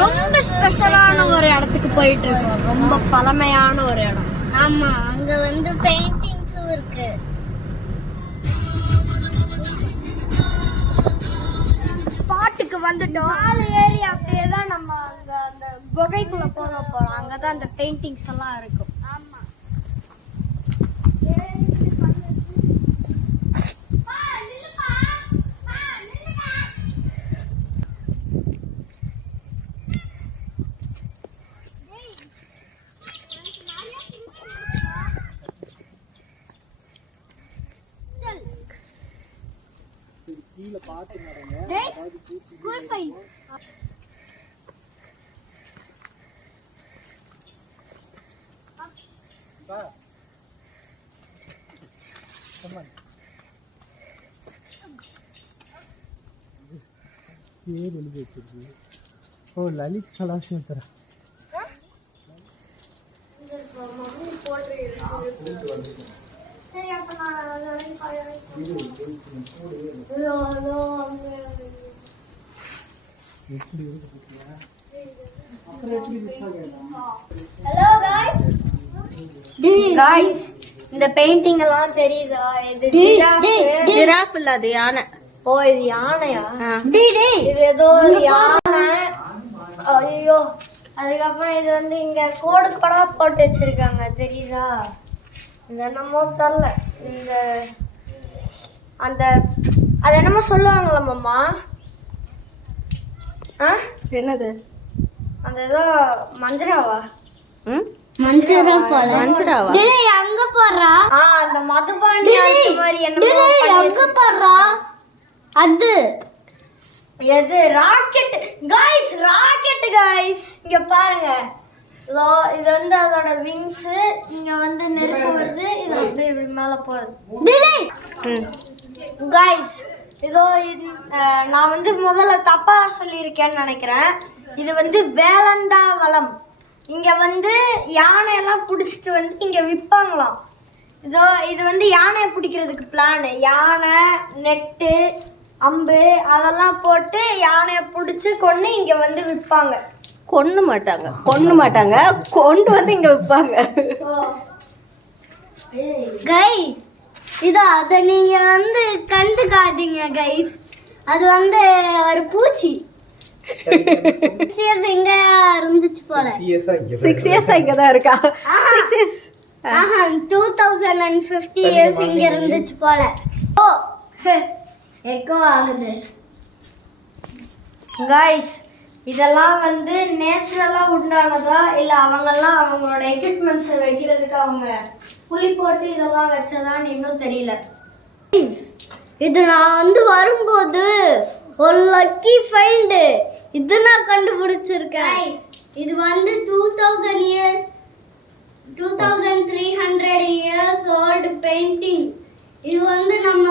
ரொம்ப ஸ்பெஷலான ஒரு இடத்துக்கு போயிட்டு இருக்கோம். ரொம்ப பழமையான ஒரு இடம். ஆமா, அங்க வந்து பெயிண்டிங்ஸும் இருக்கு. ஸ்பாட்டுக்கு வந்துட்டோம். மேல ஏறி அப்படியே தான் நம்ம அந்த குகைக்குள்ள போறோம். அங்கதான் அந்த பெயிண்டிங்ஸ் எல்லாம் இருக்கும். ஆமா, கீழ பாத்து நடங்க. Cool fine. பா கமான். ये बोल देती है ओ ललित कलाक्षेत्र. சரி, அப்ப நான் ஹலோ காய்ஸ், இந்த பெயிண்டிங் எல்லாம் தெரியுதா? இது ஜிராஃப் இல்ல, அது யானை. ஓ, இது யானையா? டேய் இது ஏதோ ஒரு யானை. ஐயோ, அதுக்கப்புறம் இது வந்து இங்க கோடு படா போட்டு வச்சிருக்காங்க, தெரியுதா? இது என்னமோ தெரியல. இந்த அந்த அது என்னமோ சொல்லுவாங்களா மாமா? என்னது? அந்த ஏதோ மஞ்சராவா? மஞ்சரா போல. மஞ்சராவா? டேய் அங்க போறா. அந்த மதுபானி அந்த மாதிரி என்னமோ டேய் அங்க போறா. அது எது? Rocket guys, rocket guys. இங்க பாருங்க, இதோ இது வந்து அதோட விங்ஸ். இங்க வந்து நெருப்பு வருது, இது அப்படியே இப்படி மேல போகுது. டேய் காய்ஸ், இதோ நான் வந்து முதல்ல தப்பா சொல்லியிருக்கேன்னு நினைக்கிறேன். இது வந்து வேலந்தாவளம். இங்க வந்து யானையெல்லாம் பிடிச்சிட்டு வந்து இங்க விற்பாங்களாம். இதோ இது வந்து யானையை பிடிக்கிறதுக்கு பிளான். யானை, நெட்டு, அம்பு அதெல்லாம் போட்டு யானையை பிடிச்சி கொண்டு இங்க வந்து விற்பாங்க. கொண்டு மாட்டாங்க, கொண்டு வந்து இங்க வைப்பாங்க. கைஸ், இதோ அத நீங்க வந்து கண்டுக்காதீங்க கைஸ். அது வந்து ஒரு பூச்சி. இங்க இருந்துச்சு போல. 6 years இங்கதான் இருக்கா. 6 years. 2050 years இங்க இருந்துச்சு போல. ஓ எக்கோ ஆகுது. காய்ஸ், இதெல்லாம் வந்து நேச்சுரலா உண்டானதா இல்ல அவங்கெல்லாம் அவங்களோட எக்யூப்மெண்ட்ஸை வைக்கிறதுக்கு அவங்க புளி போட்டு இதெல்லாம் வச்சதான்னு இன்னும் தெரியல. இது நான் வந்து வரும்போது ஒரு லக்கி ஃபைண்ட் இது நான் கண்டுபிடிச்சிருக்கேன். இது வந்து 2300 years old பெயிண்டிங். இது வந்து நம்ம